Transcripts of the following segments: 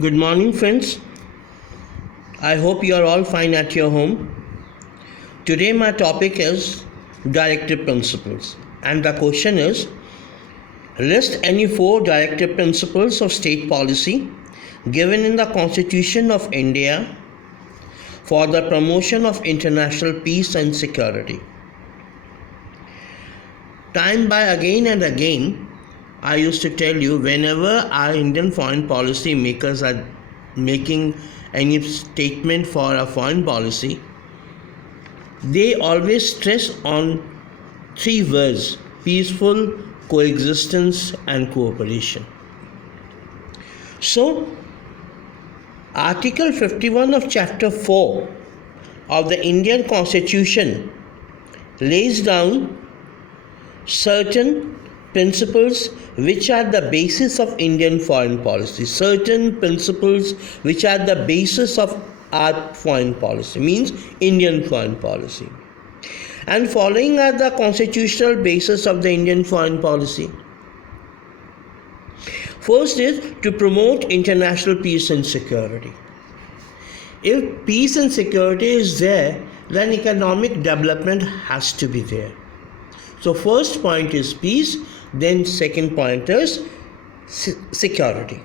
Good morning, friends. I hope you are all fine at your home. Today, my topic is directive principles, and the question is list any four directive principles of state policy given in the Constitution of India for the promotion of international peace and security. Time by again and again, I used to tell you whenever our Indian foreign policy makers are making any statement for a foreign policy, they always stress on three words: peaceful, coexistence, and cooperation. So, Article 51 of Chapter 4 of the Indian Constitution lays down certain principles which are the basis of Indian foreign policy. Certain principles which are the basis of our foreign policy, means Indian foreign policy. And following are the constitutional basis of the Indian foreign policy. First is to promote international peace and security. If peace and security is there, then economic development has to be there. So first point is peace, then second point is security.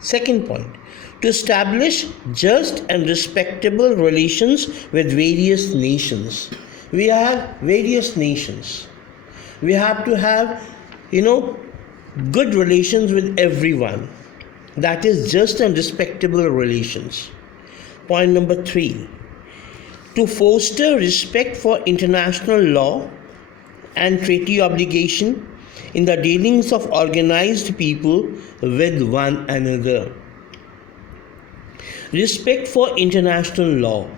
Second point, to establish just and respectable relations with various nations. We have various nations. We have to have, good relations with everyone. That is just and respectable relations. Point number 3, to foster respect for international law and treaty obligation in the dealings of organized people with one another. Respect for international law.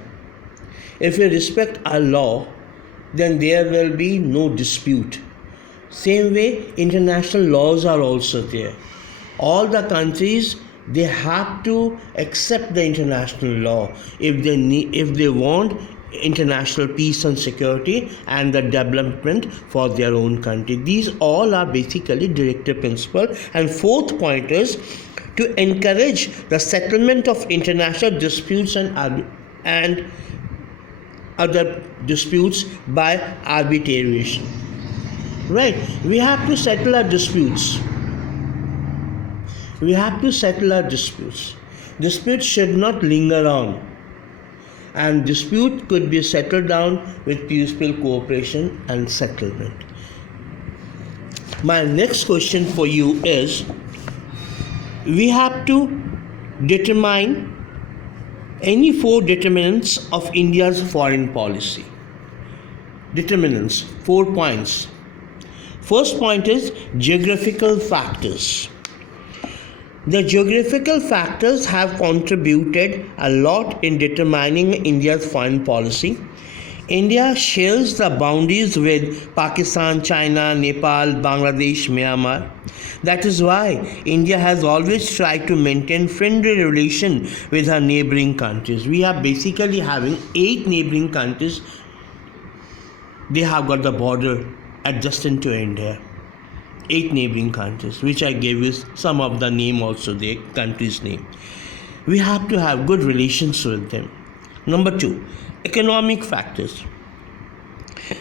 If we respect our law, then there will be no dispute. Same way, international laws are also there. All the countries, they have to accept the international law if they want international peace and security and the development for their own country. These all are basically directive principles. And fourth point is to encourage the settlement of international disputes and other disputes by arbitration. Right? We have to settle our disputes. Disputes should not linger on. And dispute could be settled down with peaceful cooperation and settlement. My next question for you is, we have to determine any four determinants of India's foreign policy. Determinants, 4 points. First point is geographical factors. The geographical factors have contributed a lot in determining India's foreign policy. India shares the boundaries with Pakistan, China, Nepal, Bangladesh, Myanmar. That is why India has always tried to maintain friendly relation with her neighboring countries. We are basically having 8 neighboring countries. They have got the border adjacent to India. 8 neighboring countries, which I gave you some of the name also, the country's name. We have to have good relations with them. Number 2, economic factors.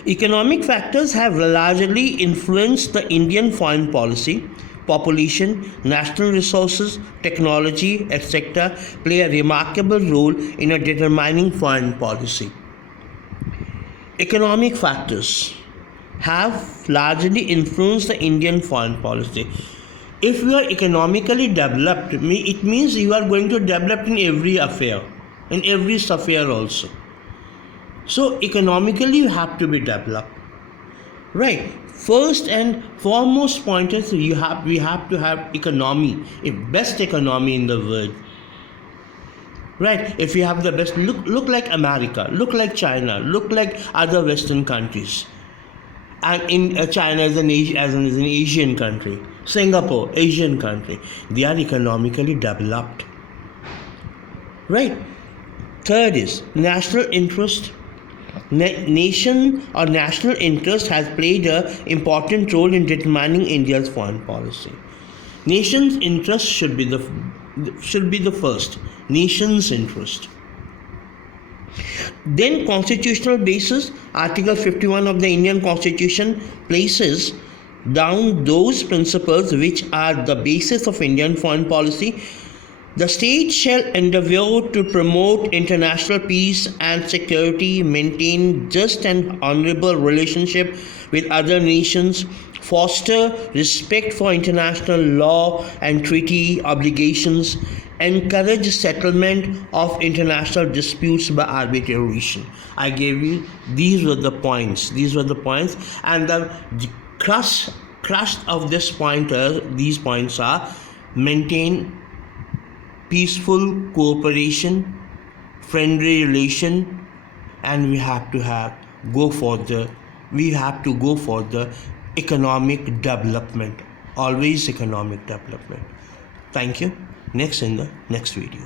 Economic factors have largely influenced the Indian foreign policy. Population, national resources, technology, etc. play a remarkable role in determining foreign policy. Economic factors have largely influenced the Indian foreign policy. If you are economically developed, it means you are going to develop in every affair, in every sphere also. So economically you have to be developed. Right. First and foremost point is we have to have economy, a best economy in the world. Right. If you have the best, look like America, look like China, look like other Western countries. And in China as an Asian country, Singapore, Asian country, they are economically developed. Right. Third is national interest. Nation or national interest has played an important role in determining India's foreign policy. Nation's interest should be the should be the first, nation's interest. Then constitutional basis, Article 51 of the Indian Constitution places down those principles which are the basis of Indian foreign policy. The state shall endeavour to promote international peace and security, maintain just and honourable relationship with other nations, foster respect for international law and treaty obligations, encourage settlement of international disputes by arbitration. I gave you, these were the points, and the crux of this pointer, these points are: maintain peaceful cooperation, friendly relation, and we have to go for the economic development, always economic development. Thank you. Next in the next video.